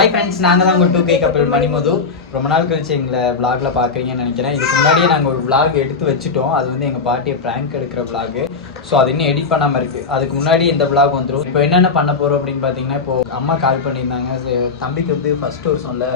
Hi friends, நாங்கள் தான் உங்கள் 2K கப்பல் மணிமது. ரொம்ப நாள் கழிச்சு எங்களை விளாகில் பார்க்குறீங்கன்னு நினைக்கிறேன். இதுக்கு முன்னாடியே நாங்கள் ஒரு விளாக் எடுத்து வச்சுட்டோம். அது வந்து எங்கள் பாட்டியை ப்ராங்க் எடுக்கிற விளாகு. ஸோ அது இன்னும் எடிட் பண்ணாமல் இருக்குது. அதுக்கு முன்னாடி இந்த விளாக் வந்துடும். இப்போ என்னென்ன பண்ண போகிறோம் அப்படின்னு பார்த்தீங்கன்னா, இப்போது அம்மா கால் பண்ணியிருந்தாங்க. தம்பிக்கு வந்து ஃபஸ்ட் வருஷம்ல,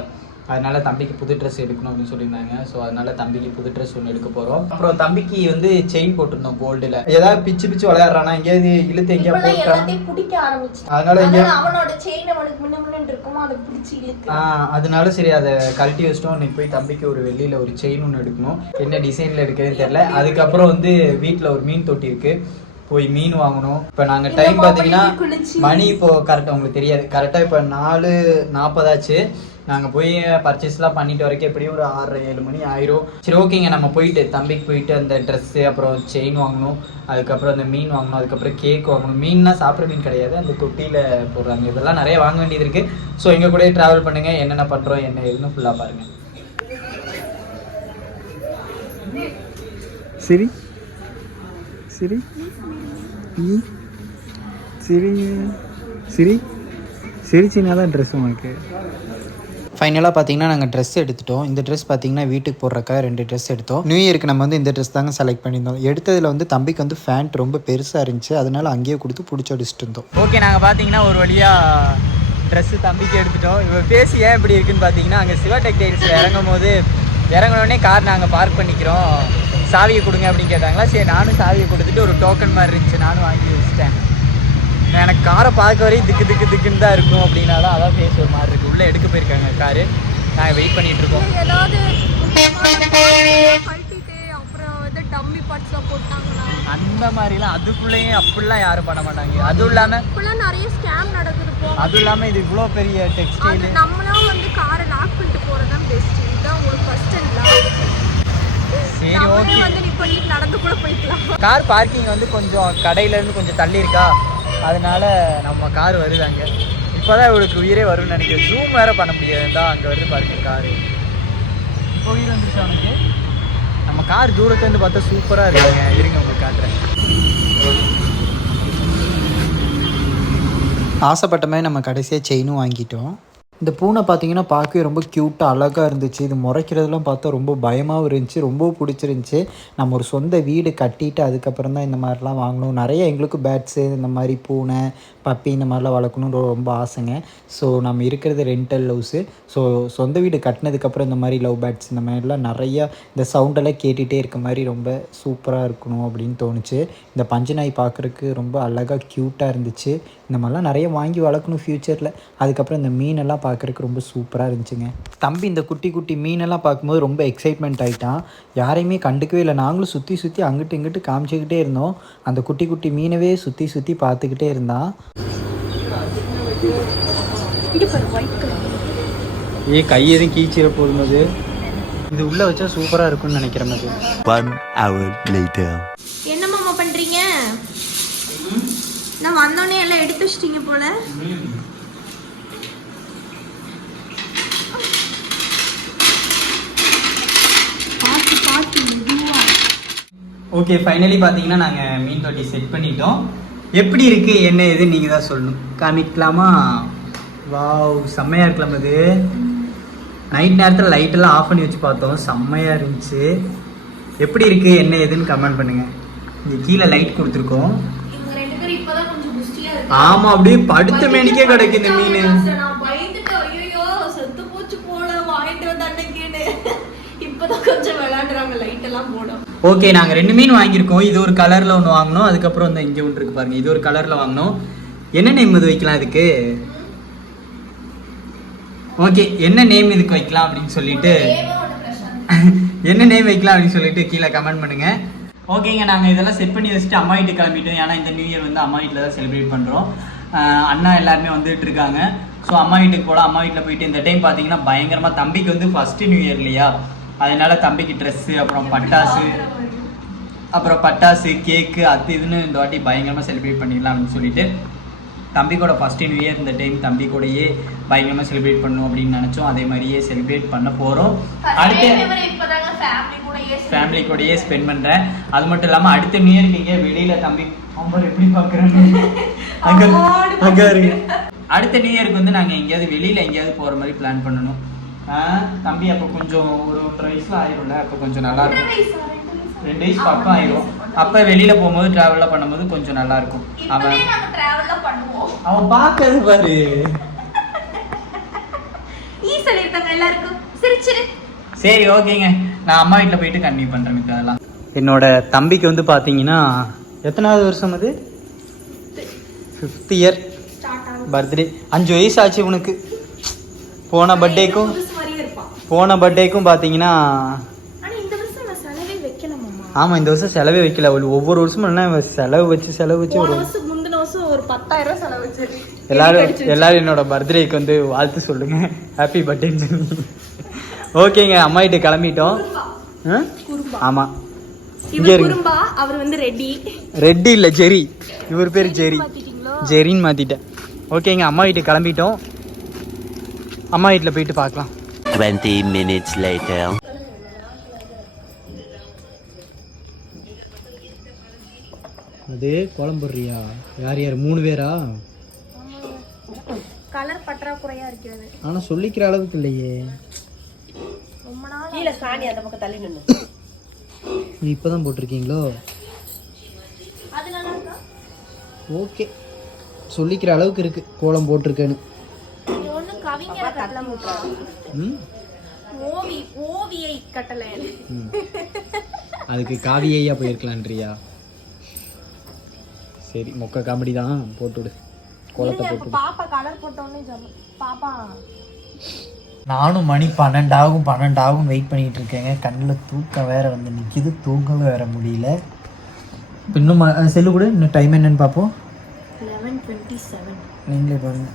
அதனால தம்பிக்கு புது ட்ரெஸ் எடுக்கணும் அப்படின்னு சொல்லியிருந்தாங்க. ஸோ அதனால தம்பிக்கு புது ட்ரெஸ் ஒன்று எடுக்க போகிறோம். அப்புறம் தம்பிக்கு வந்து செயின் போட்டிருந்தோம் கோல்டில். ஏதாவது பிச்சு பிச்சு விளையாடுறானா, எங்கேயாவது இழுத்து எங்கேயாவது பிடிக்க ஆரம்பிச்சு, அதனால அவனோட செயின் அவனுக்கு முன்ன இருக்குமோ அதை பிடிச்சி இழுத்து. அதனால சரி அதை கழட்டி வச்சிட்டோம். இன்னைக்கு போய் தம்பிக்கு ஒரு வெள்ளியில் ஒரு செயின் ஒன்று எடுக்கணும். என்ன டிசைனில் எடுக்கிறதுன்னு தெரியல. அதுக்கப்புறம் வந்து வீட்டில் ஒரு மீன் தொட்டி இருக்குது, போய் மீன் வாங்கணும். இப்போ நாங்கள் டைம் பார்த்தீங்கன்னா மணி இப்போ கரெக்டாக உங்களுக்கு தெரியாது, கரெக்டாக இப்போ 4:40 ஆச்சு. நாங்கள் போய் பர்ச்சேஸ்லாம் பண்ணிட்டு வரைக்கும் எப்படியும் ஒரு 6-7 மணி ஆயிரும். சரி ஓகேங்க, நம்ம போயிட்டு தம்பிக்கு போயிட்டு அந்த ட்ரெஸ்ஸு, அப்புறம் செயின் வாங்கணும், அதுக்கப்புறம் அந்த மீன் வாங்கணும், அதுக்கப்புறம் கேக் வாங்கணும். மீன்னா சாப்பிட்ற மீன் கிடையாது, அந்த தொட்டியில் போடுறாங்க. இதெல்லாம் நிறைய வாங்க வேண்டியது இருக்குது. ஸோ எங்கள் கூட ட்ராவல் பண்ணுங்கள், என்னென்ன பண்ணுறோம் என்ன எதுன்னு ஃபுல்லாக பாருங்கள். சரி சரி சரி சரி சரி சின்ன தான் ட்ரெஸ் உனக்கு. ஃபைனலாக பார்த்தீங்கன்னா நாங்கள் ட்ரெஸ் எடுத்துட்டோம். இந்த ட்ரெஸ் பார்த்தீங்கன்னா வீட்டுக்கு போடுறக்கா 2 ட்ரெஸ் எடுத்தோம். நியூ இயருக்கு நம்ம வந்து இந்த ட்ரெஸ் தாங்க செலக்ட் பண்ணியிருந்தோம். எடுத்ததில் வந்து தம்பிக்கு வந்து ஃபேண்ட் ரொம்ப பெருசாக இருந்துச்சு, அதனால அங்கேயே கொடுத்து பிடிச்சி அடிச்சுட்டு இருந்தோம். ஓகே, நாங்கள் பார்த்தீங்கன்னா ஒரு வழியாக ட்ரெஸ்ஸு தம்பிக்கு எடுத்துட்டோம். இப்போ பேசி ஏன் இப்படி இருக்குன்னு பார்த்தீங்கன்னா, அங்கே சிவா டெக்டைல்ஸில் இறங்கும் போது இறங்கினோடனே கார் நாங்கள் பார்க் பண்ணிக்கிறோம், சாவியை கொடுங்க அப்படின்னு கேட்டாங்களா. சரி நானும் சாவியை கொடுத்துட்டு ஒரு டோக்கன் மாதிரி இருந்துச்சு, நானும் வாங்கி வச்சுட்டேன். எனக்கு காரை பார்க்க வரையும் திக்கு திக்கு திக்குன்னு தான் இருக்கும் அப்படின்னா தான் அதான் ஃபேஸ் ஒரு மாதிரி இருக்குது. உள்ளே எடுக்க போயிருக்காங்க காரு, நாங்கள் வெயிட் பண்ணிட்டு இருக்கோம். ஏதாவது அப்புறம் வந்து டம்மி பார்ட்ஸ்லாம் போட்டாங்கன்னா அந்த மாதிரிலாம் அதுக்குள்ளேயும் அப்படிலாம் யாரும் பண்ண மாட்டாங்க. அதுவும் இல்லாமல் நிறைய ஸ்கேம் நடக்குது. அதுவும் இல்லாமல் இது இவ்வளோ பெரிய டெக்ஸ்டைல், நம்மளும் வந்து காரை லாக் பண்ணிட்டு போகிறது தான் பெஸ்ட். இதுதான் உங்களுக்கு ஃபர்ஸ்ட் அண்ட் லாஸ்ட். சரி ஓகே, வந்து நீ பண்ணிட்டு நடந்து கூட போய்க்கலாம். கார் பார்க்கிங் வந்து கொஞ்சம் கடையிலேருந்து கொஞ்சம் தள்ளி இருக்கா, அதனால நம்ம கார் வருதாங்க. இப்போதான் இவளுக்கு உயிரே வரும்னு நினைக்கிறேன். ஜூம் வேறு பண்ண முடியாது தான், அங்கே வருது பாருங்க காரு. இப்போ உயிர் வந்துருச்சு அவனுக்கு. நம்ம கார் தூரத்துலேருந்து பார்த்தா சூப்பராக இருக்குங்க. இருங்க உங்களுக்கு காட்டுறேன். ஆசைப்பட்ட மாதிரி நம்ம கடைசியாக செயினும் வாங்கிட்டோம். இந்த பூனை பார்த்தீங்கன்னா பார்க்கவே ரொம்ப க்யூட்டாக அழகாக இருந்துச்சு. இது முறைக்கிறதுலாம் பார்த்தா ரொம்ப பயமாகவும் இருந்துச்சு, ரொம்ப பிடிச்சிருந்துச்சி. நம்ம ஒரு சொந்த வீடு கட்டிட்டு அதுக்கப்புறம் தான் இந்த மாதிரிலாம் வாங்கணும். நிறைய எங்களுக்கு பேட்ஸு, இந்த மாதிரி பூனை, பப்பி இந்த மாதிரிலாம் வளர்க்கணுன்னு ரொம்ப ஆசைங்க. ஸோ நம்ம இருக்கிறது ரெண்டல் ஹவுஸு. ஸோ சொந்த வீடு கட்டினதுக்கப்புறம் இந்த மாதிரி லவ் பேட்ஸ் இந்த மாதிரிலாம் நிறையா இந்த சவுண்டெல்லாம் கேட்டுகிட்டே இருக்க மாதிரி ரொம்ப சூப்பராக இருக்கணும் அப்படின்னு தோணுச்சு. இந்த பஞ்சு நாய் பார்க்குறதுக்கு ரொம்ப அழகாக க்யூட்டாக இருந்துச்சு. இந்த மாதிரிலாம் நிறைய வாங்கி வளர்க்கணும் ஃப்யூச்சரில். அதுக்கப்புறம் இந்த மீனெல்லாம் பார்க்குறதுக்கு ரொம்ப சூப்பராக இருந்துச்சுங்க. தம்பி இந்த குட்டி குட்டி மீனெல்லாம் பார்க்கும்போது ரொம்ப எக்ஸைட்மெண்ட் ஆகிட்டான். யாரையுமே கண்டுக்கவே இல்லை. நாங்களும் சுற்றி சுற்றி அங்கிட்டு இங்கிட்டு காமிச்சிக்கிட்டே இருந்தோம். அந்த குட்டி குட்டி மீனவே சுற்றி சுற்றி பார்த்துக்கிட்டே இருந்தான். கை எதுவும் கீச்சிட போகுது. இது உள்ள வச்சா சூப்பரா இருக்கும்னு நினைக்கிறேன். அது 1 hour later. என்ன மாமா பண்றீங்க? நான் வந்தோடனே எல்லாம் எடுத்து வச்சிட்டீங்க போல. ஓகே, ஃபைனலி பார்த்தீங்கன்னா நாங்கள் மீன் தொட்டி செட் பண்ணிட்டோம். எப்படி இருக்குது என்ன எது நீங்கள் தான் சொல்லணும். காமிக்கலாமா? வாவ், செம்மையாக இருக்கலாம். அது நைட் நேரத்தில் லைட்டெல்லாம் ஆஃப் பண்ணி வச்சு பார்த்தோம், செம்மையாக இருந்துச்சு. எப்படி இருக்குது என்ன எதுன்னு கமெண்ட் பண்ணுங்கள். இங்கே கீழே லைட் கொடுத்துருக்கோம். ஆமாம், அப்படியே படுத்த மேனிக்கே கிடைக்கும் இந்த மீன். ஓகே, நாங்கள் 2 மீன் வாங்கியிருக்கோம். இது ஒரு கலரில் ஒன்று வாங்கினோம், அதுக்கப்புறம் இந்த இங்கே ஒன்று இருக்கு பாருங்க, இது ஒரு கலரில் வாங்கினோம். என்ன நேம் இது வைக்கலாம் இதுக்கு? ஓகே, என்ன நேம் இதுக்கு வைக்கலாம் அப்படின்னு சொல்லிட்டு என்ன நேம் வைக்கலாம் அப்படின்னு சொல்லிட்டு கீழே கமெண்ட் பண்ணுங்க. ஓகேங்க, நாங்கள் இதெல்லாம் செட் பண்ணி வச்சுட்டு அம்மா வீட்டுக்கு கிளம்பிட்டோம். ஏன்னா இந்த நியூ இயர் வந்து அம்மா வீட்டில் தான் செலிப்ரேட் பண்ணுறோம். அண்ணா எல்லாருமே வந்துட்டு இருக்காங்க. ஸோ அம்மா வீட்டுக்கு போகலாம். அம்மா வீட்டில் போயிட்டு இந்த டைம் பார்த்தீங்கன்னா பயங்கரமாக தம்பிக்கு வந்து ஃபஸ்ட்டு நியூ இயர் இல்லையா, அதனால தம்பிக்கு ட்ரெஸ்ஸு, அப்புறம் பட்டாசு, கேக்கு, அது இதுன்னு இந்த வாட்டி பயங்கரமாக செலிப்ரேட் பண்ணிடலாம் அப்படின்னு சொல்லிட்டு தம்பி கூட ஃபஸ்ட்டு நியூ இயர் இந்த டைம் தம்பி கூடயே பயங்கரமாக செலிப்ரேட் பண்ணணும் அப்படின்னு நினச்சோம். அதே மாதிரியே செலிப்ரேட் பண்ண போகிறோம். அடுத்து ஃபேமிலி கூடயே ஸ்பெண்ட் பண்ணுறேன். அது மட்டும் இல்லாமல் அடுத்த நியூ இயருக்கு வெளியில் தம்பி அவங்க எப்படி பார்க்குறாங்க அங்கே அடுத்த நியூ இயருக்கு வந்து நாங்கள் எங்கேயாவது வெளியில் எங்கேயாவது போகிற மாதிரி பிளான் பண்ணணும். தம்பி அப்போ கொஞ்சம் ஒரு 1.5 வயசுல ஆயிரும்ல, அப்போ கொஞ்சம் நல்லா இருக்கும். 2 வயசு பக்கம் ஆயிரும். அப்போ வெளியில் போகும்போது ட்ராவல்லாம் பண்ணும்போது கொஞ்சம் நல்லா இருக்கும். அவன் பார்க்கறது பாரு. சரி ஓகேங்க, நான் அம்மா வீட்டில் போயிட்டு கண்டினியூ பண்ணுறேன் இப்போ அதெல்லாம். என்னோட தம்பிக்கு வந்து பார்த்தீங்கன்னா எத்தனாவது வருஷம் அது? 5th year birthday. 5 வயசு ஆச்சு உனக்கு. போன பர்த்டேக்கும் பார்த்தீங்கன்னா ஆமாம், இந்த வருஷம் செலவே வைக்கல. ஒவ்வொரு வருஷமும் என்ன செலவு வச்சு ஒரு எல்லாரும் என்னோட பர்த்டேக்கு வந்து வாழ்த்து சொல்லுங்க, ஹாப்பி பர்த்டேன்னு சொல்லி. ஓகேங்க, அம்மா கிட்ட கிளம்பிட்டோம். ஆமா, அவர் வந்து ரெட்டி இல்ல ஜெரி, இவர் பேர் ஜெரின்னு மாத்திட்டேன். ஓகேங்க, அம்மா வீட்டுக்கு கிளம்பிட்டோம். அம்மா வீட்டில் போயிட்டு பார்க்கலாம். 20 minutes later. அது கோலம் போடுறியா? யார் 3 பேரா? கலர் பற்றாக்குறையா இருக்கிறது. ஆனா சொல்லிக்கிற அளவுக்கு இல்லையே. ரொம்ப நாள் கீழ சாணி அந்த பக்கம் தள்ளி நின்னு. இப்பதான் போட்டிருக்கீங்களோ? அது நல்லா இருக்கா? ஓகே, சொல்லிக்கிற அளவுக்கு இருக்கு கோலம் போட்டிருக்கேன்னு. நீ ஒண்ணு கவிஞரை கட்டல மூட்டா. ஓவியை கட்டல. அதுக்கு காவியையா போயிருக்கலான்றியா? சரி, மொக்க காமெடி தான், போட்டுவிடு கோலத்தை போட்டு. பாப்பா கலர் போட்டோன்னே பாப்பா. நானும் மணி 12 வெயிட் பண்ணிட்டு இருக்கேங்க. கண்ணில் தூக்கம் வேற வந்து நிற்கிது, தூங்கவே வேற முடியல. இன்னும் செல்லு கூட இன்னும் டைம் என்னன்னு பார்ப்போம். 11:27. நீங்களே பாருங்க,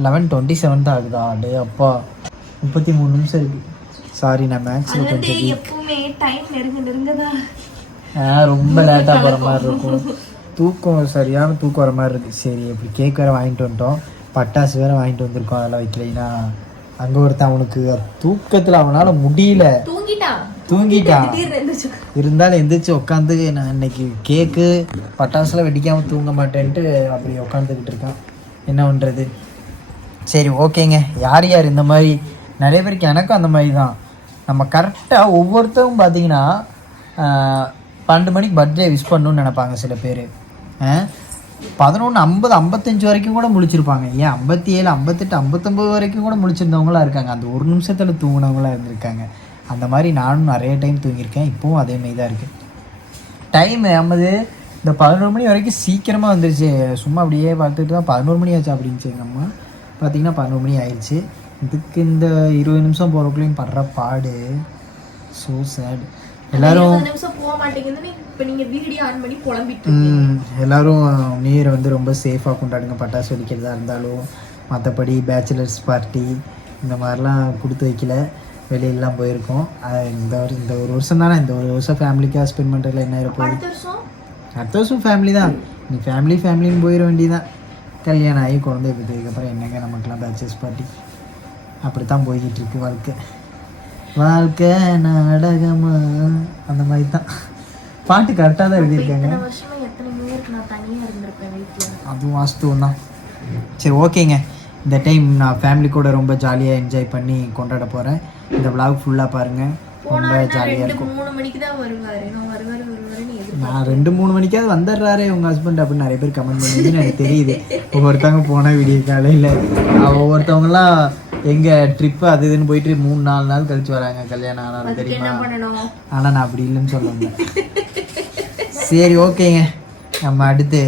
11:27 தான் ஆகுதா? டே அப்பா, 33 நிமிஷம் இருக்கு. சாரி, நான் மேக்ஸில் கொஞ்சம் எப்பவுமே டைம் நெருங்கதான் ரொம்ப லேட்டாக போகிற மாதிரி இருக்கும். தூக்கம் சரியான தூக்கம் வர மாதிரி இருக்குது. சரி, இப்படி கேக் வேறு வாங்கிட்டு வந்துட்டோம், பட்டாசு வேறு வாங்கிட்டு வந்திருக்கோம். அதெல்லாம் வைக்கலைன்னா அங்கே ஒருத்தன் அவனுக்கு தூக்கத்தில் அவனால் முடியல, தூங்கிட்டான். இருந்தாலும் எந்திரிச்சு உட்காந்து நான் இன்னைக்கு கேக்கு பட்டாசுலாம் வெடிக்காமல் தூங்க மாட்டேன்ட்டு அப்படி உட்காந்துக்கிட்டு இருக்கான். என்ன பண்ணுறது? சரி ஓகேங்க, யார் யார் இந்த மாதிரி நிறைய பேருக்கு, எனக்கும் அந்த மாதிரி தான். நம்ம கரெக்டாக ஒவ்வொருத்தரும் பார்த்தீங்கன்னா 12 மணிக்கு பர்த்டே விஷ் பண்ணணும்னு நினைப்பாங்க சில பேர். 11:50 55 வரைக்கும் கூட முழிச்சிருப்பாங்க. ஏன் 57 58 59 வரைக்கும் கூட முழிச்சிருந்தவங்களாம் இருக்காங்க. அந்த ஒரு நிமிஷத்தில் தூங்கினவங்களாம் இருந்திருக்காங்க. அந்த மாதிரி நானும் நிறைய டைம் தூங்கியிருக்கேன். இப்போவும் அதே மாதிரி தான் இருக்குது. டைம் நம்மது இந்த 11 மணி வரைக்கும் சீக்கிரமாக வந்துருச்சு. சும்மா அப்படியே பார்த்துட்டு தான் 11 மணி ஆச்சு அப்படின்னு நம்ம பார்த்திங்கன்னா 11 மணி ஆயிடுச்சு. இதுக்கு இந்த 20 நிமிஷம் போகிறக்குள்ளேயும் படுற பாடு, ஸோ சேட். எல்லாரும் எல்லாரும் நியூ இயரை வந்து ரொம்ப சேஃபாக கொண்டாடுங்க. பட்டாசு வெடிக்கிறதா இருந்தாலும், மற்றபடி பேச்சுலர்ஸ் பார்ட்டி இந்த மாதிரிலாம் கொடுத்து வைக்கல, வெளியிலலாம் போயிருக்கோம். இந்த ஒரு வருஷம் தானே, இந்த ஒரு வருஷம் ஃபேமிலிக்காக ஸ்பெண்ட் பண்ணுறதுல என்ன இருப்போம். அடுத்த வருஷம் ஃபேமிலி தான். நீ ஃபேமிலின்னு போயிட வேண்டியதான். கல்யாணம் ஆகி குழந்தை பெற்றதுக்கப்புறம் என்னங்க நமக்குலாம் பேச்சுலர்ஸ் பார்ட்டி. அப்படி தான் போய்கிட்டு இருக்கு வாழ்க்கை நாடகமா, அந்த மாதிரி தான். பாட்டு கரெக்டாக தான் எழுதியிருக்காங்க. அதுவும் வாஸ்துவம் தான். சரி ஓகேங்க, இந்த டைம் நான் ஃபேமிலி கூட ரொம்ப ஜாலியாக என்ஜாய் பண்ணி கொண்டாட போகிறேன். இந்த விளாக் ஃபுல்லாக பாருங்கள், ரொம்ப ஜாலியாக இருக்கும். 3 மணிக்கு தான் வருவார். நான் 2-3 மணிக்காவது வந்துடுறாரு உங்கள் ஹஸ்பண்ட் அப்படின்னு நிறைய பேர் கமெண்ட் பண்ணுவீங்கன்னு எனக்கு தெரியுது. ஒவ்வொருத்தவங்க போனால் விடிய காலையில், ஒவ்வொருத்தவங்களாம் எங்கள் ட்ரிப்பு அது இதுன்னு போயிட்டு 3-4 நாள் கழிச்சு வராங்க கல்யாணம் ஆனாலும், தெரியுமா? ஆனால் நான் அப்படி இல்லைன்னு சொல்லுவேன். சரி ஓகேங்க, நம்ம அடுத்து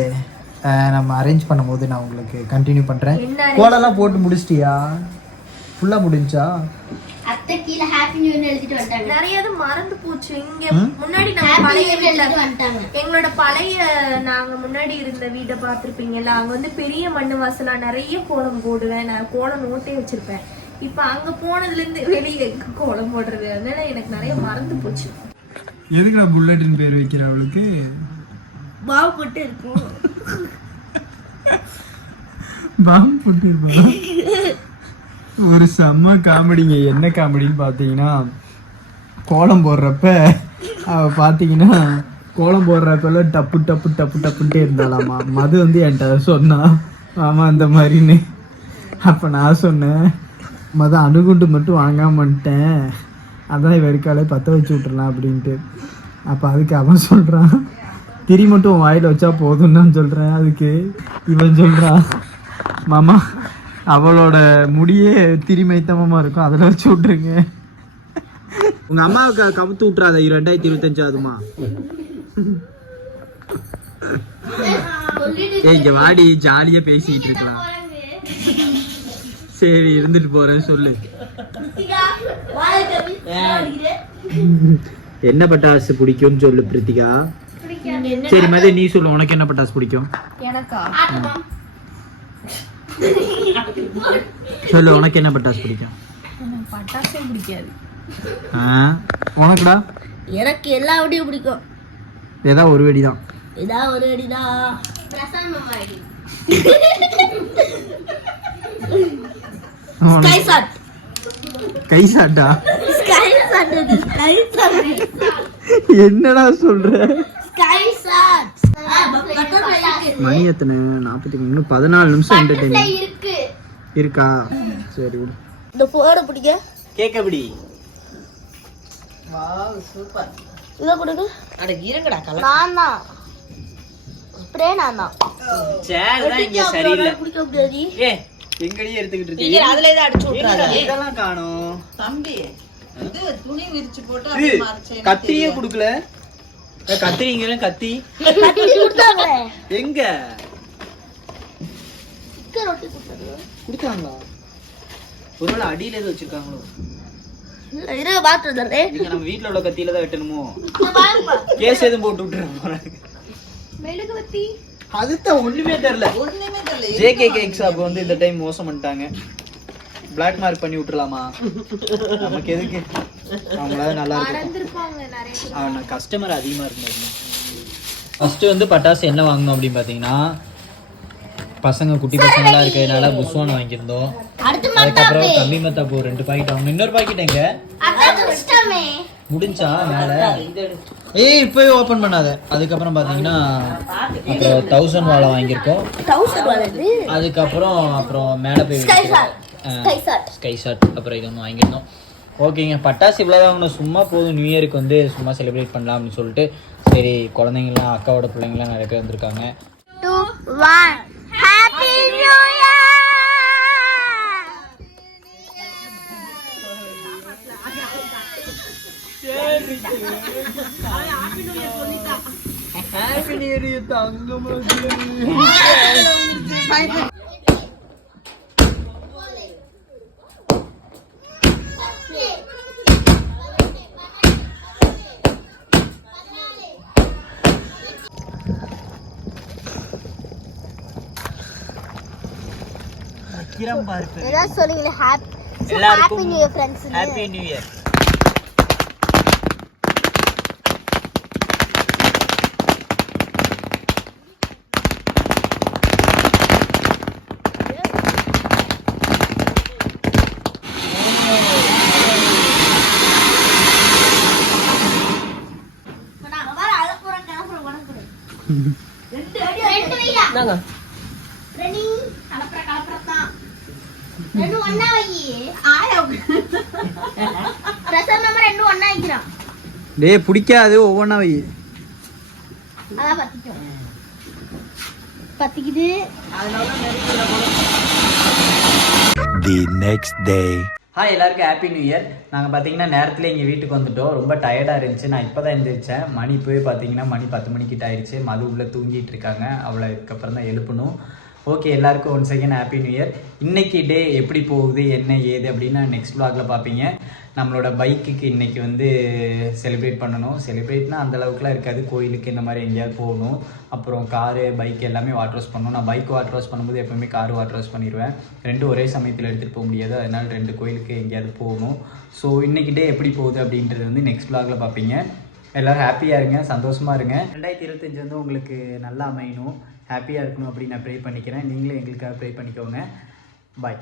நம்ம அரேஞ்ச் பண்ணும்போது நான் உங்களுக்கு கண்டினியூ பண்ணுறேன். கோலெல்லாம் போட்டு முடிச்சிட்டியா? ஃபுல்லாக முடிஞ்சா? அத்தை கீழ ஹேப்பி நியூ இயர் எழுதிட்டு வந்துட்டாங்க. நிறையது மறந்து போச்சு. இங்க முன்னாடி நம்ம பழைய வீட்ல வந்துட்டாங்க. எங்களோட பழைய நாங்க முன்னாடி இருந்த வீட்டை பார்த்திருப்பீங்கல்ல, அங்க வந்து பெரிய மண்ணு வாசலா நிறைய கோலம் போடுவேன். நான் கோலம் நோட்டே வச்சிருப்பேன். இப்ப அங்க போனதுல இருந்து வெளியே கோலம் போடுறது, அதனால எனக்கு நிறைய மறந்து போச்சு. எதுக்குடா புல்லட்னு பேர் வைக்கிற அவளுக்கு? பாவ் போட்டு இருக்கும். பாவ் போட்டு இருப்பா. ஒரு செம்ம காமெடிங்க. என்ன காமெடின்னு பார்த்தீங்கன்னா, கோலம் போடுறப்ப அவள் பார்த்தீங்கன்னா கோலம் போடுறப்பெல்லாம் டப்புன்ட்டே இருந்தாலாமா. மது வந்து என்கிட்ட சொன்னா, ஆமாம் அந்த மாதிரின்னு. அப்போ நான் சொன்னேன் அணுகுண்டு மட்டும் வாங்காம வந்துட்டேன், அதான் இவருக்காலே பற்ற வச்சு விட்டுறலாம் அப்படின்ட்டு. அப்போ அதுக்கு அவன் சொல்கிறான் திரி மட்டும் உன் வாயில் வச்சா போதும்னு நான் சொல்கிறேன். அதுக்கு இவன் சொல்கிறான் மாமா அவளோட முடியே திரிமைத்தமாக இருக்கும், அதில் வச்சு விட்ருங்க. உங்கள் அம்மாவுக்கு கவுத்து விட்றாத 2025 ஆகுதுமா. இங்க வாடி ஜாலியாக பேசிக்கிட்டு இருக்கலாம். சரி இருந்துட்டு போறேன் சொல்லு. என்ன பட்டாசு பிடிக்கும்னு சொல்லு பிரித்திகா. சரி மதி நீ சொல்லு, உனக்கு என்ன பட்டாசு பிடிக்கும்? எனக்கா சொல்லு, உனக்கு என்ன பட்டாசு பிடிக்கும்? பட்டாசே பிடிக்காது. உனக்குடா? எனக்கு எல்லா வெடியும் பிடிக்கும். ஏதாவது ஒரு வெடி தான். ஏதாவது ஒரு வெடிதான். பிரசாந்த் மாமா வெடி. Sky shot. கை சாட்டா? ஸ்கை ஷாட் இது ஸ்கை ஷாட். என்னடா சொல்ற? Sky shot. மணி எத்தனை? 43. இன்னும் 14 நிமிஷம் என்டர்டெயின்மென்ட் இருக்கு. இருக்கா? சரி விடு. இந்த போட பிடிக்க கேக்க பிடி. Wow super. இத கொடுங்க. அட இருங்கடா கல. நான் தான் ஸ்ப்ரே நான் தான். சேர் தான் இங்க சரியில்லை. பிடிக்க முடியாது. ஏய் எங்கடி எடுத்துக்கிட்டு நீங்க இருக்கீங்க? அதுல இத அடிச்சு விட்டுறாத. இதெல்லாம் காணோம் தம்பி இது துணி விரிச்சு போட்டு அப்படியே மறைச்சேன். கத்திரியே குடுக்கல. கத்திரிங்கற கத்தி கத்தி கொடுத்தாங்களே. எங்க? ஸ்டிக்கர் ஒட்டி கொடுத்தாங்க. குடுத்தாங்களா? ஒருவேளை அடியில ஏதோ வச்சிருக்காங்களோ? இல்ல இரு பாத்து வரதே. நீங்க நம்ம வீட்ல உள்ள கத்தியில தான் வெட்டணுமோ? இங்க பாருங்க. கேஸ் எதுவும் போட்டு விட்டுறாங்க. மெழுகுவத்தி அதுதான் ஒண்ணுமே தெரியல. ஒண்ணுமே தெரியல. ஜேகே கேக் ஷாப் வந்து இந்த டைம் மோசம் பண்ணிட்டாங்க. பிளாக் மார்க் பண்ணி விட்டுறலாமா? நமக்கு எதுக்கு? அவங்களால நல்லா இருக்கும். மறந்துருப்பாங்க நிறைய பேர். அவன கஸ்டமர் அதிகமா இருந்தாங்க. ஃபர்ஸ்ட் வந்து பட்டாசு என்ன வாங்கணும் அப்படின்னு பாத்தீங்கன்னா, பசங்க குட்டி பசங்களா இருக்கிறதுனால புஸ்வான் வாங்கியிருந்தோம். அதுக்கப்புறம் கம்மி மத்தாப்பு 2 பாக்கெட் வாங்கணும். இன்னொரு பாக்கெட் எங்க அதான் கஷ்டமே. முடிஞ்சா மேல? ஏய் இப்போவே ஓபன் பண்ணாத. அதுக்கப்புறம் பாத்தீங்கன்னா அப்புறம் 1000 வாழை வாங்கியிருக்கோம். 1000 வலது. அப்புறம் மேல போய் ஸ்கை ஷாட். ஸ்கை ஷாட் அப்புறம் இது ஒன்று வாங்கியிருந்தோம். ஓகேங்க, பட்டாசு இவ்வளோ வாங்கணும். சும்மா போதும், நியூ இயருக்கு வந்து சும்மா செலிப்ரேட் பண்ணலாம் அப்படின்னு சொல்லிட்டு சரி குழந்தைங்களாம் அக்காவோட பிள்ளைங்களாம் நிறைய பேர் வந்திருக்காங்க. 2 1 happy new year. Happy new year தங்கமா. ஏதாவது சொல்லுங்க. Happy new year friends. Happy new year. டேய் பிடிக்காது, ஒவ்வொன்றா வை. அதான் பத்திக்கும். பத்திக்குது. The next day. ஹாய் எல்லாருக்கும் ஹாப்பி நியூ இயர். நாங்கள் பார்த்தீங்கன்னா நேரத்தில் எங்கள் வீட்டுக்கு வந்துட்டோம். ரொம்ப டயர்டாக இருந்துச்சு. நான் இப்போ தான் எழுந்திரிச்சேன். மணி போய் பார்த்தீங்கன்னா மணி 10 மணிக்கிட்ட ஆயிடுச்சு. மது உள்ளே தூங்கிட்டு இருக்காங்க. அவளை இதுக்கப்புறம் தான் எழுப்பணும். ஓகே எல்லாருக்கும் once again happy new year. இன்றைக்கி டே எப்படி போகுது என்ன ஏது அப்படின்னு நெக்ஸ்ட் vlogல பார்ப்பீங்க. நம்மளோட பைக்குக்கு இன்றைக்கி வந்து செலிப்ரேட் பண்ணணும். செலிப்ரேட்னா அந்தளவுக்குலாம் இருக்காது. கோயிலுக்கு இந்த மாதிரி எங்கேயாவது போகணும். அப்புறம் காரு பைக் எல்லாமே வாட்டர் வாஷ் பண்ணணும். நான் பைக் வாட்டர் வாஷ் பண்ணும்போது எப்போவுமே கார் வாட்டர் வாஷ் பண்ணிடுவேன். 2 ஒரே சமயத்தில் எடுத்துகிட்டு போக முடியாது. அதனால் 2 கோயிலுக்கு எங்கேயாவது போகணும். ஸோ இன்றைக்கி டே எப்படி போகுது அப்படின்றது வந்து நெக்ஸ்ட் vlogல பார்ப்பீங்க. எல்லோரும் ஹாப்பியாக இருங்க, சந்தோஷமாக இருங்க. 2025 வந்து உங்களுக்கு நல்லா அமையணும், ஹாப்பியாக இருக்கணும் அப்படின்னு நான் ப்ரே பண்ணிக்கிறேன். நீங்களே எங்களுக்காக ப்ரே பண்ணிக்கோங்க. பாய்.